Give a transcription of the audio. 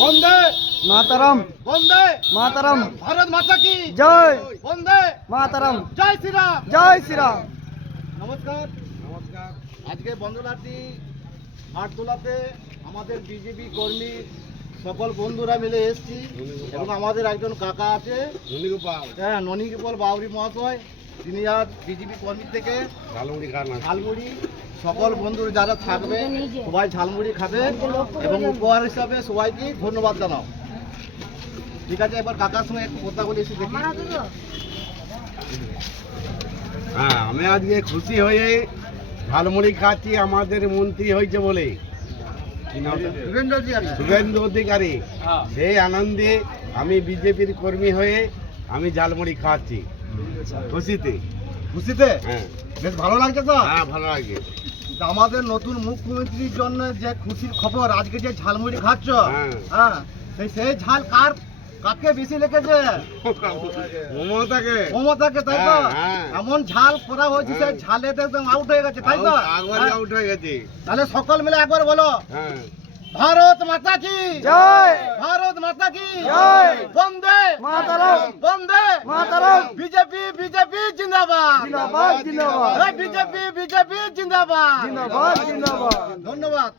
বন্দে মাতারাম, বন্দে মাতারাম, ভারত মাতা কি জয় বন্দে মাতারাম, জয় শ্রীরাম। জয় শ্রীরাম। নমস্কার। নমস্কার। আজকে বন্দলাটি হাটতলাতে আমাদের বিজেপি কর্মী সকল বন্ধুরা মিলে এসেছি এবং আমাদের একজন কাকা আছে হ্যাঁ ননীগোপাল বাউরি মহাশয়, তিনি আর বিজেপি কর্মী থেকে ঝালমুড়ি সকল বন্ধু যারা থাকবে সবাই ঝালমুড়ি খাবে এবং উপহার হিসাবে সবাইকে ধন্যবাদ জানাও। ঠিক আছে, এবার কাকার সঙ্গে একটু কথা বলে এসে দেখি। হ্যাঁ, আমি আজকে খুশি হয়ে ঝালমুড়ি খাচ্ছি আমাদের মন্ত্রী হয়েছে বলে, কি নাম? শুভেন্দু অধিকারী। সেই আনন্দে আমি বিজেপির কর্মী হয়ে আমি ঝালমুড়ি খাচ্ছি খুশিতে। খুশিতে হ্যাঁ বেশ ভালো লাগছে তো। হ্যাঁ, ভালো লাগে। তা আমাদের নতুন মুখ্যমন্ত্রীর জন্য যে খুশির খবর, আজকে যে ঝালমুড়ি খাচ্ছ, হ্যাঁ। হ্যাঁ সেই ঝাল কাকে বেশি লেগেছে? মমতাকে। মমতাকে, তাই তো? হ্যাঁ, হ্যাঁ। এমন ঝাল করা হয়েছে সেই ঝালেতে একদম আউট হয়ে গেছে, তাই তো? একবারে হ্যাঁ। আউট হয়ে গেছে। তাহলে সকল মিলে একবার বলো, হ্যাঁ, ভারত মাতা কি জয়, ভারত মাতা কি জয়। বন্দে মাতারাম, বন্দে মাতারাম, বিজেপি বিজেপি জিন্দাবাদ জিন্দাবাদ, জিন্দাবাদ, বিজেপি বিজেপি জিন্দাবাদ জিন্দাবাদ, জিন্দাবাদ। ধন্যবাদ।